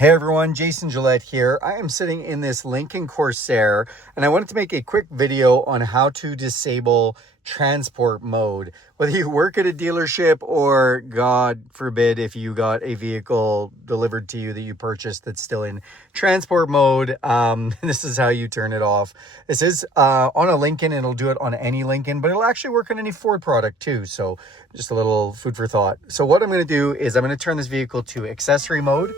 Hey everyone, Jason Gillett here. I am sitting in this Lincoln Corsair and I wanted to make a quick video on how to disable transport mode. Whether you work at a dealership or, God forbid, if you got a vehicle delivered to you that you purchased that's still in transport mode, this is how you turn it off. This is on a Lincoln, and it'll do it on any Lincoln, but it'll actually work on any Ford product too. So just a little food for thought. So what I'm going to do is I'm going to turn this vehicle to accessory mode.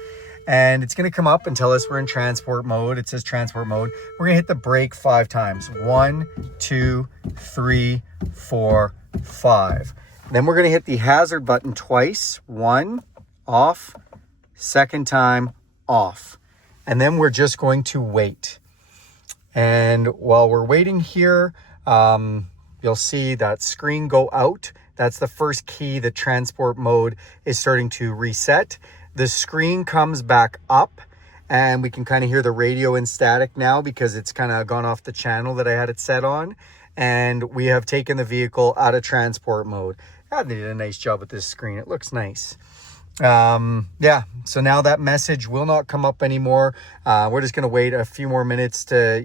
And it's going to come up and tell us we're in transport mode. It says transport mode. We're going to hit the brake 5 times. 1, 2, 3, 4, 5. Then we're going to hit the hazard button twice. 1, off. Second time, off. And then we're just going to wait. And while we're waiting here, you'll see that screen go out. That's the first key. The transport mode is starting to reset. The screen comes back up and we can kind of hear the radio in static now because it's kind of gone off the channel that I had it set on. And we have taken the vehicle out of transport mode. I did a nice job with this screen. It looks nice. Yeah, so now that message will not come up anymore. We're just going to wait a few more minutes to,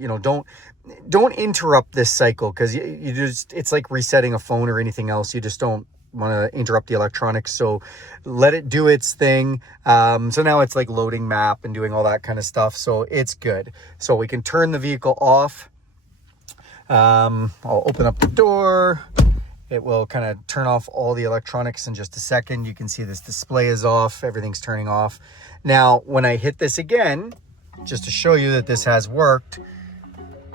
don't interrupt this cycle, because you just, it's like resetting a phone or anything else. You just don't want to interrupt the electronics, so let it do its thing. So now it's like loading map and doing all that kind of stuff, so it's good. So we can turn the vehicle off. I'll open up the door. It will kind of turn off all the electronics in just a second. You can see this display is off, everything's turning off. Now when I hit this again, just to show you that this has worked,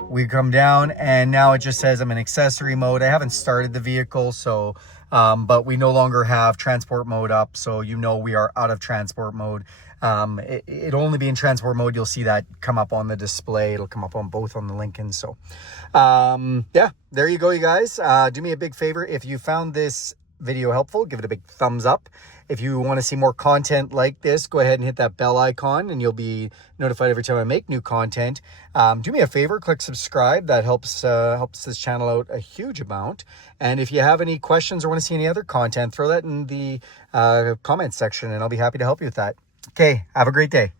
we come down and now it just says I'm in accessory mode. I haven't started the vehicle, so but we no longer have transport mode up, so we are out of transport mode. It'll only be in transport mode. You'll see that come up on the display. It'll come up on both on the Lincoln. So yeah, there you go, you guys. Do me a big favor. If you found this video helpful, give it a big thumbs up. If you want to see more content like this, go ahead and hit that bell icon and you'll be notified every time I make new content. Do me a favor, click subscribe. That helps this channel out a huge amount. And if you have any questions or want to see any other content, throw that in the comment section and I'll be happy to help you with that. Okay, have a great day.